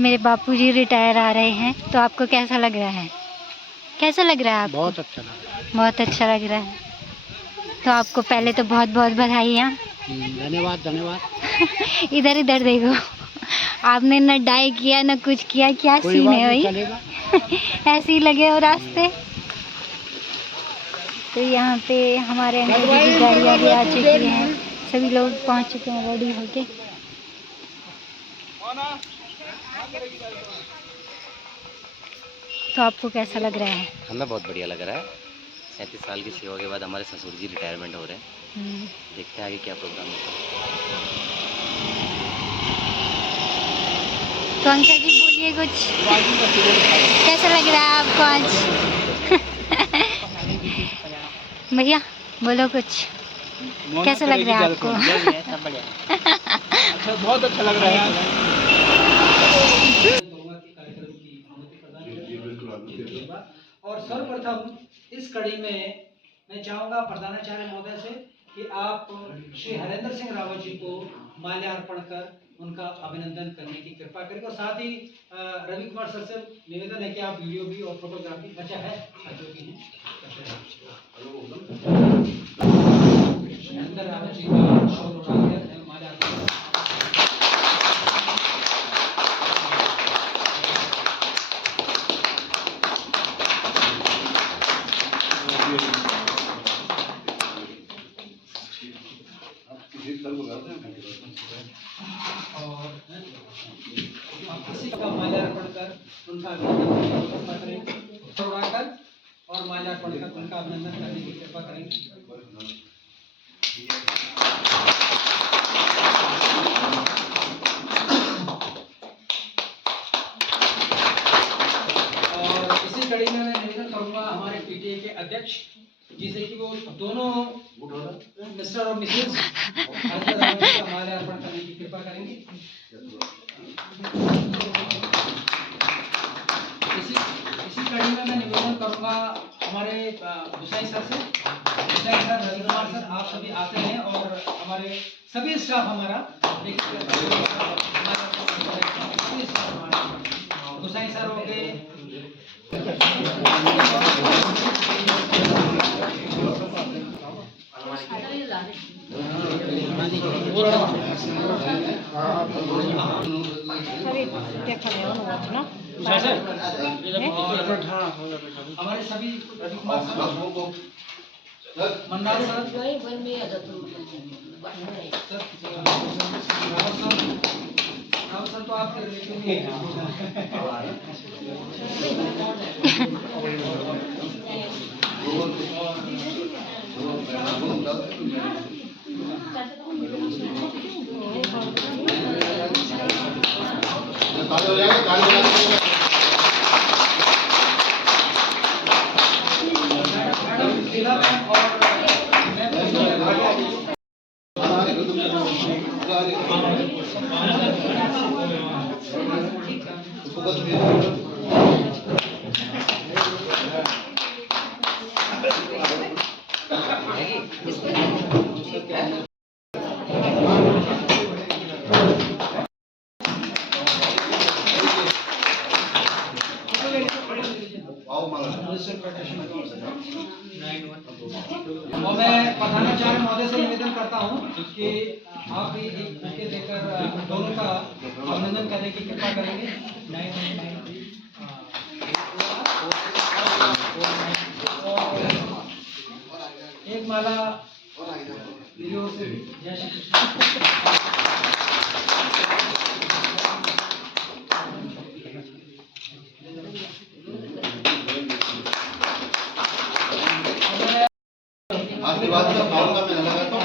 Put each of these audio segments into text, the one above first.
मेरे बापूजी रिटायर आ रहे हैं, तो आपको कैसा लग रहा है? कैसा लग रहा है आपको? बहुत अच्छा लगा। बहुत अच्छा लग रहा है। तो आपको पहले तो बहुत बहुत बधाइयाँ। धन्यवाद धन्यवाद। इधर इधर देखो, आपने न डाई किया न कुछ किया, क्या सीन है भाई? ऐसे ही लगे हो रास्ते। तो यहाँ पे हमारे अंकल जी की गाड़ियाँ भी आ चुकी हैं, सभी लोग पहुँच चुके हैं रेडी होके। तो आपको कैसा लग रहा है? हमें बहुत बढ़िया लग रहा है। 37 साल की सेवा के बाद हमारे ससुर जी रिटायरमेंट हो रहे हैं। देखते हैं आगे क्या प्रोग्राम होता है। तो अंकल जी बोलिए कुछ, कैसा लग रहा है आपको आज? भैया बोलो कुछ, कैसा लग रहा है आपको? अच्छा, बहुत अच्छा लग रहा है। और सर्वप्रथम इस कड़ी में मैं चाहूंगा प्रधानाचार्य महोदय से कि आप श्री हरेंद्र सिंह रावत जी को माल्यार्पण कर उनका अभिनंदन करने की कृपा करें। और साथ ही रवि कुमार सर से निवेदन है कि आप वीडियो भी और फोटोग्राफी अच्छा है जो भी है हरेंद्र रावत जी का शोर माल्यार्पण। किसी का माल्यार्पण कर उनका और माल्यार्पण कर उनका अभिनंदन करने की कृपा करेंगे। और इसी कड़ी में मैं निवेदन करूंगा हमारे पीटीए के अध्यक्ष जिसे कि वो दोनों मिस्टर और मिसेस का माल्यार्पण करने की कृपा करेंगे। इसी कड़ी में मैं निवेदन करूंगा हमारे गुसाई सर से, गुसाई सर, रवि कुमार सर, आप सभी आते हैं और हमारे सभी स्टाफ हमारा गुसाई सर हो गए, हमारे सभी रवि कुमार सर, मंडाल सर तो आपके रिलेटिव ही और मैं प्रधानाचार्य महोदय से निवेदन करता हूं कि आप भी एक बुके देकर दोनों का अभिनंदन करने की कृपा करेंगे। एक माला वीडियो से जय श्री कृष्ण। आशीर्वाद का भाव मैं लगाता हूँ।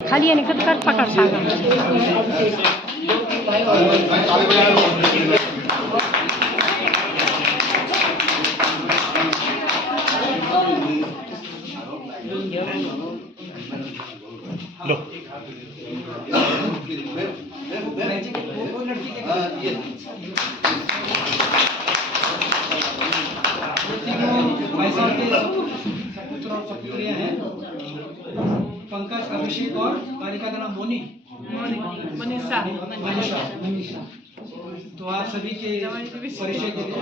खाली निकट कर पकड़ सागा लो भाई साहब के और पत्नियां हैं, पंकज, अभिषेक और बालिका का नाम मोनी, मनीषा। तो आप सभी के परिचय के लिए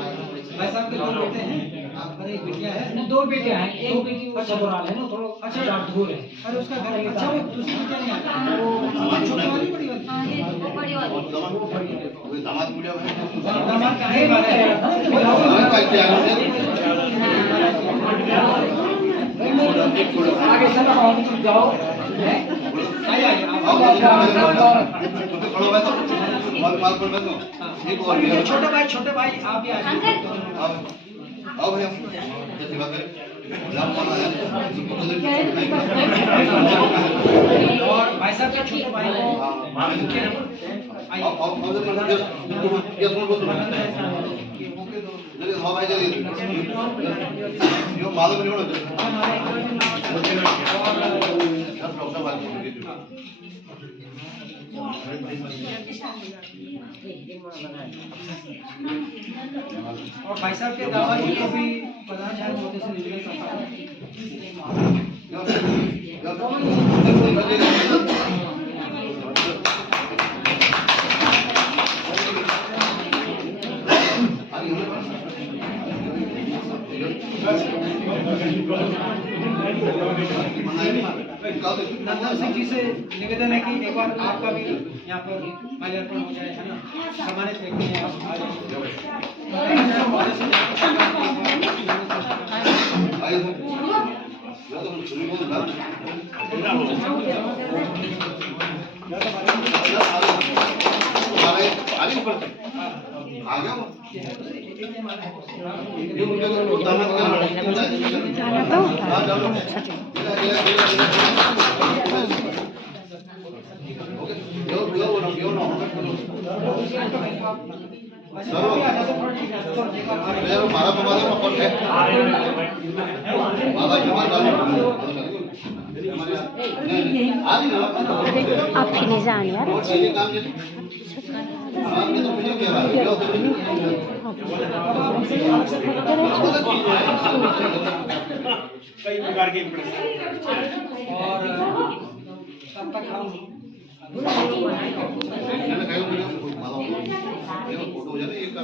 भाई साहब के 2 बेटे हैं और एक बिटिया है। 2 बेटे हैं, एक बेटी ससुराल है ना, थोड़ा अच्छा दूर है। अरे उसका घर अच्छा, वो दूसरी बिटिया नहीं आता, छोटी वाली बड़ी वाली दामाद मीडिया में दामाद का है आगे चलो जाओ, आइए छोटे भाई आप भी आ जाइए। आओ भैया सेवा करें। और भाई साहब के छोटे भाई और भाई साहब के दामाद जी को भी प्रधान चार्ज होने से निवेदन करता हूँ। नंदन सिंह जी से निवेदन है कि एक बार आपका भी यहाँ पर माल्यार्पण हो जाए, है ना, सम्मानित व्यक्ति हैं आप आ जाइए। आप फिर जान यार कई प्रकार के और तब तक हम फोटो हो जाए एक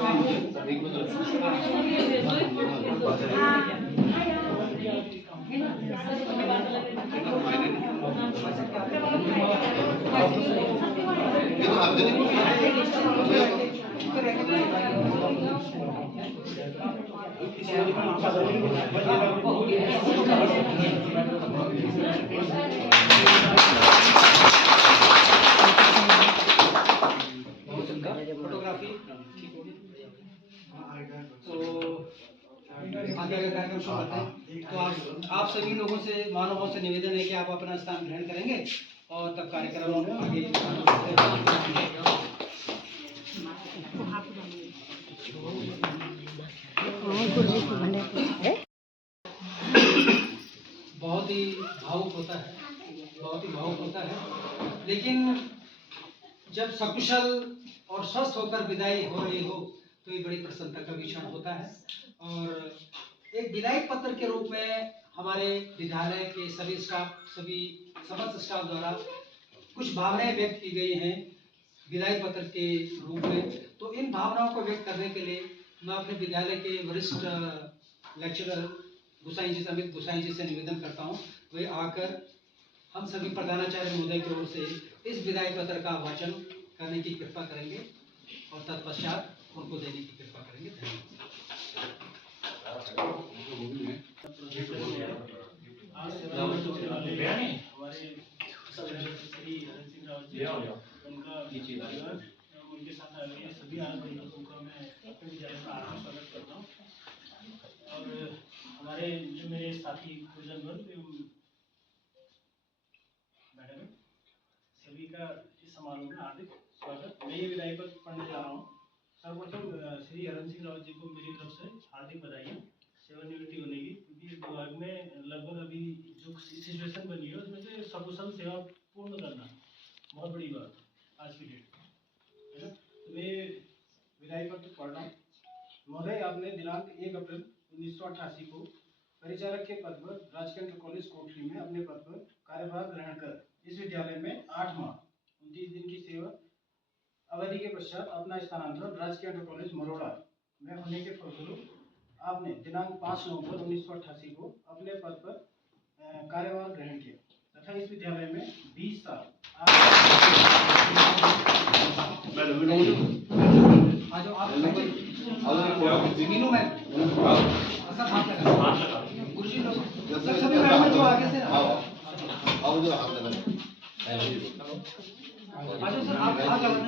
फोटोग्राफी ठीक होगी। तो आगे का कार्यक्रम शुरू करते हैं। तो आप सभी लोगों से मानवों से निवेदन है कि आप अपना स्थान ग्रहण करेंगे और तब कार्यक्रम आगे बहुत ही भावुक होता है, लेकिन जब सकुशल और स्वस्थ होकर विदाई हो रही हो तो ये बड़ी प्रसन्नता का विषय होता है। और एक विदाई पत्र के रूप में हमारे विद्यालय के सभी समस्त स्टाफ द्वारा कुछ भावनाएं व्यक्त की गई हैं विदाई पत्र के रूप में। तो इन भावनाओं को व्यक्त करने के लिए मैं अपने विद्यालय के वरिष्ठ लेक्चरर अमित गुसाई जी से निवेदन करता हूँ, वे आकर हम सभी प्रधानाचार्य महोदय की ओर से इस विदाई पत्र का वाचन करने की कृपा करेंगे और तत्पश्चात उनको देने की कृपा करेंगे। उनके साथ सभी आगंतुकों का मैं अपने विद्यालय का हार्दिक स्वागत करता हूँ। और हमारे जो मेरे साथी गुरुजन वर्ग मैडम सभी का इस समारोह में हार्दिक स्वागत। मैं ये विदाई पत्र पढ़ने जा रहा हूँ। सर्वप्रथम श्री हरण सिंह रावत जी को मेरी तरफ से हार्दिक बधाई, सेवानिवृत्ति होने की, क्योंकि विभाग में लगभग अभी जो सिचुएशन बनी है उसमें से सकुशल सेवा पूर्ण करना बहुत बड़ी बात आज की डेट है ना। तो मैं विदाई पत्र पढ़ रहा हूँ। महोदय, आपने दिनांक 1 अप्रैल 1988 को परिचारक के पद पर राजकीय इंटर कॉलेज कोटली में अपने पद पर कार्यभार ग्रहण कर इस विद्यालय में 8 माह 29 दिन की सेवा अवधि के पश्चात अपना स्थानांतरण राजकीय इंटर कॉलेज मरोड़ा में होने के फलस्वरूप आपने दिनांक 5 नवंबर 1988 को अपने पद पर कार्यभार ग्रहण किया तथा इस विद्यालय में 20 साल आज आप मीनू मैम सर हाथ लगा गुरुजी लोग सर सभी मैडम जो आगे से आओ जो हाथ लगा आज सर आप हाथ लगाना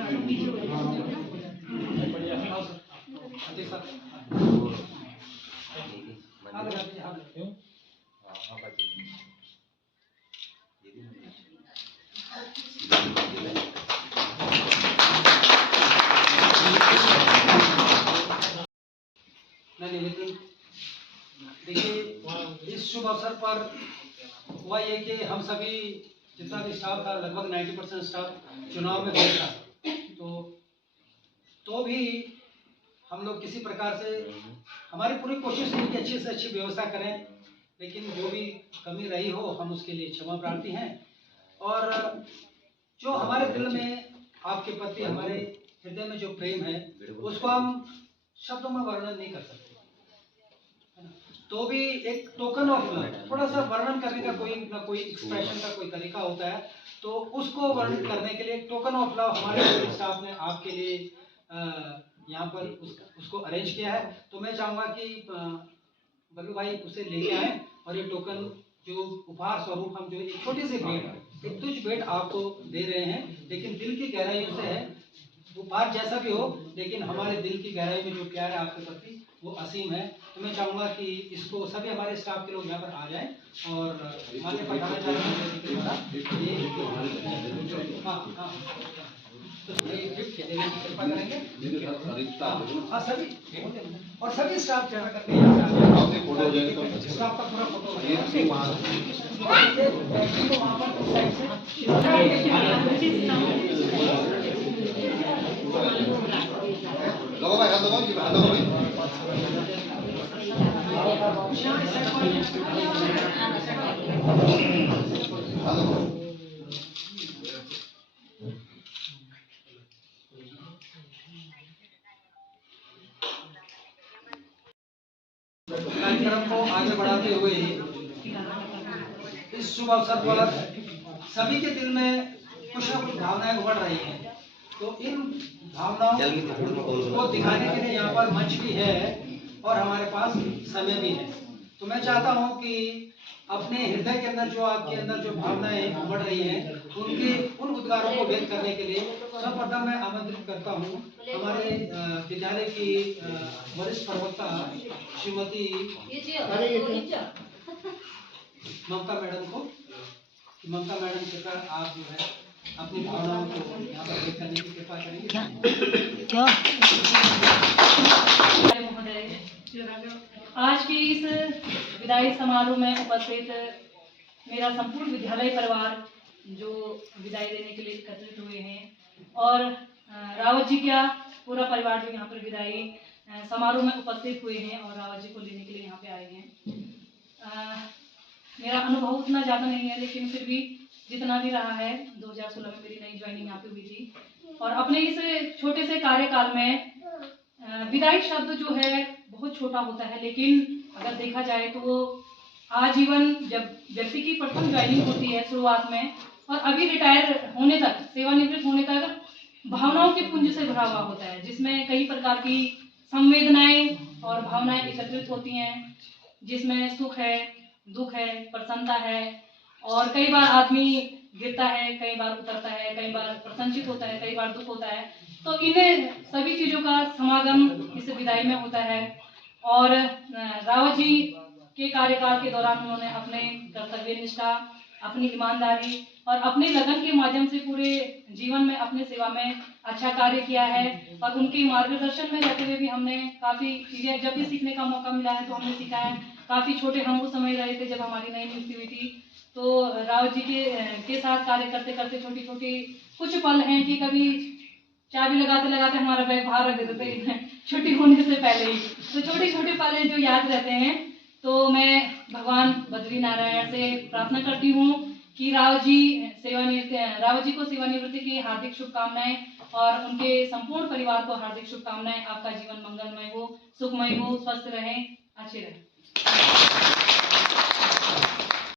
आओ सर अजय सर हाथ लगा दीजिए हाथ लगा नहीं लेकिन देखिए इस शुभ अवसर पर हुआ ये कि हम सभी जितना भी स्टाफ था लगभग 90% स्टाफ चुनाव में गया था तो भी हम लोग किसी प्रकार से हमारी पूरी कोशिश थी कि अच्छी से अच्छी व्यवस्था करें, लेकिन जो भी कमी रही हो हम उसके लिए क्षमा प्रार्थी हैं। और जो हमारे दिल में आपके प्रति हमारे हृदय में जो प्रेम है उसको हम शब्दों में वर्णन नहीं कर सकते, तो भी एक टोकन ऑफ लव, थोड़ा सा वर्णन करने का कोई ना कोई एक्सप्रेशन का कोई तरीका होता है, तो उसको वर्णन करने के लिए टोकन ऑफ लव हमारे स्टाफ ने आपके लिए यहाँ पर उसको अरेंज किया है। तो मैं चाहूँगा कि बल्लू भाई उसे लेके आए और ये टोकन जो उपहार स्वरूप हम जो एक छोटी सी भेंट, एक तुझ भेंट आपको दे रहे हैं, लेकिन दिल की गहराइयों से है। उपहार जैसा भी हो, लेकिन हमारे दिल की गहराई में जो प्यार है आपके प्रति वो असीम है। तो मैं चाहूँगा कि इसको सभी हमारे स्टाफ के लोग यहाँ पर आ जाएं और मान्य पढ़ाना चाहते हैं। हाँ तो ये गिफ्ट देने की कृपा करेंगे। हाँ सभी और सभी स्टाफ जहाँ करते हैं स्टाफ का पूरा फोटो लगाओ भाई, हाथ लगाओ जी, हाथ लगाओ भाई। हाथ लगाओ। कार्यक्रम को आगे बढ़ाते हुए इस शुभ अवसर पर सभी के दिल में कुछ न कुछ भावनाएं उमड़ रही हैं, तो इन भावनाओं को दिखाने के लिए यहाँ पर मंच भी है और हमारे पास समय भी है। तो मैं चाहता हूँ कि अपने हृदय के अंदर जो आपके अंदर जो भावनाएं उमड़ रही हैं उनके उन उद्गारों को व्यक्त करने के लिए सर्वप्रथम मैं आमंत्रित करता हूँ हमारे विद्यालय की वरिष्ठ प्रवक्ता श्रीमती ममता मैडम को। ममता मैडम कृपया आप जो है अपनी भावनाओं को यहाँ पर व्यक्त करने की कृपा करेंगे। आज की इस विदाई समारोह में उपस्थित मेरा संपूर्ण विद्यालय परिवार जो विदाई देने के लिए एकत्रित हुए हैं और रावत जी का पूरा परिवार जो यहाँ पर विदाई समारोह में उपस्थित हुए हैं और रावत जी को लेने के लिए यहाँ पे आए हैं। मेरा अनुभव उतना ज़्यादा नहीं है, लेकिन फिर भी जितना भी रहा है 2016 में मेरी नई ज्वाइनिंग यहाँ पे हुई थी और अपने इस छोटे से कार्यकाल में विदाई शब्द जो है बहुत छोटा होता है, लेकिन अगर देखा जाए तो वो आजीवन जब व्यक्ति की प्रथम ज्वाइनिंग होती है शुरुआत में और अभी रिटायर होने तक, सेवानिवृत्त होने तक भावनाओं के पुंज से भरा हुआ होता है, जिसमें कई प्रकार की संवेदनाएं और भावनाएं एकत्रित होती हैं, जिसमें सुख है, दुख है, प्रसन्नता है और कई बार आदमी गिरता है, कई बार उतरता है, कई बार प्रसन्नचित होता है, कई बार दुख होता है। तो इन सभी चीज़ों का समागम इस विदाई में होता है और रावत जी के कार्यकाल के दौरान उन्होंने अपने कर्तव्य निष्ठा, अपनी ईमानदारी और अपने लगन के माध्यम से पूरे जीवन में अपने सेवा में अच्छा कार्य किया है और उनके मार्गदर्शन में रहते हुए भी हमने काफ़ी चीज़ें जब भी सीखने का मौका मिला है तो हमने सीखा है। काफ़ी छोटे हम उस समय रहे थे जब हमारी नई नियुक्ति हुई थी, तो रावत जी के साथ कार्य करते करते छोटी छोटी कुछ पल हैं कि कभी चाबी लगाते लगाते हमारा बैग बाहर रख देते थे छुट्टी होने से पहले ही, तो छोटे छोटे पल हैं जो याद रहते हैं। तो मैं भगवान बद्री नारायण से प्रार्थना करती हूँ कि रावत जी को सेवानिवृत्ति की हार्दिक शुभकामनाएं और उनके संपूर्ण परिवार को हार्दिक शुभकामनाएं। आपका जीवन मंगलमय हो, सुखमय हो, स्वस्थ रहें, अच्छे रहें।